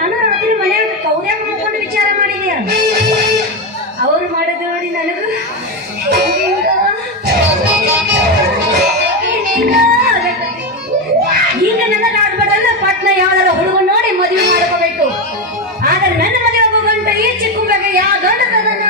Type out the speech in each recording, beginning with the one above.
ನಾನು ರಾತ್ರಿ ಮನ್ಯಾಗ ಕೌದ್ಯಾಗ ಮಾಡ್ಕೊಂಡು ವಿಚಾರ ಮಾಡಿದ್ಯ ಅವ್ರು ಮಾಡೋದು ನೋಡಿ ನನಗೂ ಈಗ ನನಗೆ ಆಗ್ಬೇಡಲ್ಲ ಪಟ್ನ ಯಾವ್ದಾರ ಹುಡುಗ ನೋಡಿ ಮದುವೆ ಮಾಡ್ಕೋಬೇಕು ಆದ್ರೆ ನನ್ನ ಮದುವೆ ಆಗೋ ಗಂಟ ಈ ಚಿಕ್ಕ ಬಗ್ಗೆ ಯಾವ ದೊಡ್ಡದನ್ನ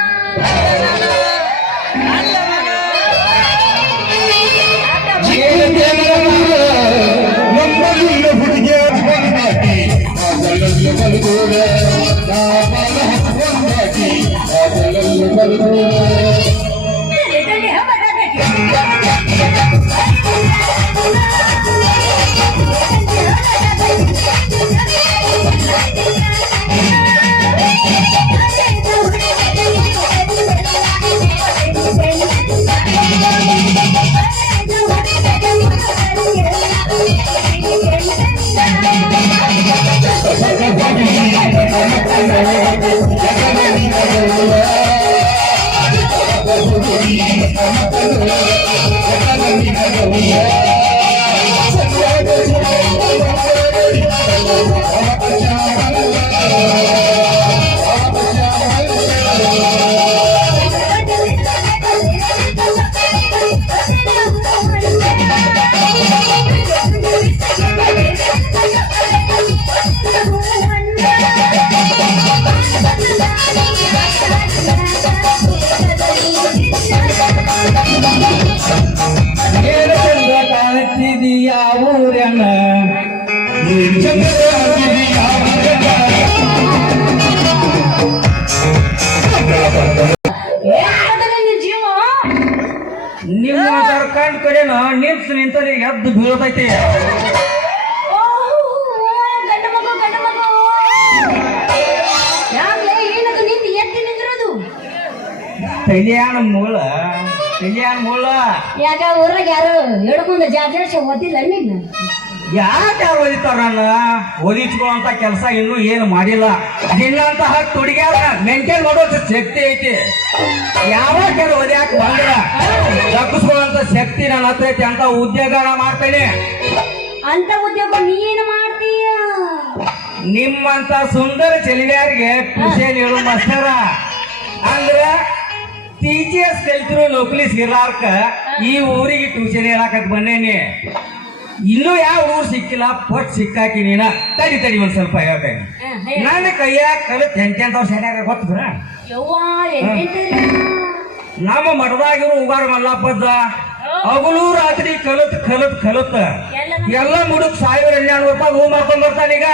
ನಿಮ್ಮ ಕಂಡ ಕಡೆನ ನಿಲ್ಸು ನಿಂತಲ್ಲಿ ಎದ್ದು ಬೀಳತೈತಿ ಗಂಡ ಮಗು ಯಾವ್ಲೇ ಏನದು ನಿಂತು ಎತ್ತಿ ನಿಂತಿರೋದು ಕಲ್ಯಾಣ ಮೂಲ ಯಾಕ ಊರಾಗ ಯಾರು ಹೇಳ್ಕೊಂಡ ಜಾಜಾಶ ಓದಿಲ್ಲ ನೀನು ಯಾಕೆ ಯಾರು ಓದಿತಾರ ನನ್ನ ಓದಿಸ್ಕೊಳ್ಳುವಂತ ಕೆಲಸ ಇನ್ನೂ ಏನು ಮಾಡಿಲ್ಲ ನಿನ್ನಂತ ಹತ್ತು ಹುಡುಗಿಯಾರ ಮೆಂಟೇನ್ ಮಾಡೋ ಶಕ್ತಿ ಐತಿ ಯಾವಾಗ ಓದ್ಯಾಕ ಬಂದ್ರ ದಕ್ಕಿಸ್ಕೊಳ್ಳುವಂತ ಶಕ್ತಿ ನನ್ನ ಹತ್ರ ಐತಿ ಅಂತ ಉದ್ಯೋಗ ಮಾಡ್ತೇನೆ ಅಂತ ಉದ್ಯೋಗ ನೀನು ಮಾಡ್ತೀಯ ನಿಮ್ಮಂತ ಸುಂದರ ಚೆಲಿಯಾರಿಗೆ ಖುಷಿಯಲ್ಲಿ ಹೇಳು ಮಾಸ್ತರ ಅಂದ್ರ ಟೀಚರ್ಸ್ ಕಲ್ತಿರೋ ನೌಕರಿ ಸಿಗ್ಲಾರ್ಕ ಈ ಊರಿಗೆ ಟ್ಯೂಷನ್ ಹೇಳಾಕತ್ ಬಂದೇನಿ ಇನ್ನೂ ಯಾವ ಊರು ಸಿಕ್ಕಿಲ್ಲ ಪಟ್ ಸಿಕ್ಕಾಕಿ ನೀನ ತಡಿ ಒಂದ್ ಸ್ವಲ್ಪ ಹೇಳ್ತೇನೆ ನನ್ನ ಕೈಯಾಗ ಕಲಿತ್ ಎಂಟೆಂಟವ್ರು ಸರಿಯಾಗ ಗೊತ್ತಿದ್ರ ನಮ್ಮ ಮಠದಾಗಿರೋ ಉಗಾರ ಮಲ್ಲಪ್ಪದ್ದ ಹಗಲು ರಾತ್ರಿ ಕಲತ್ ಎಲ್ಲ ಮುಡುಕ್ 1200 ರೂಪಾಯಿ ಹೂ ಮಾಡ್ಕೊಂಡ್ ಬರ್ತಾನೀಗ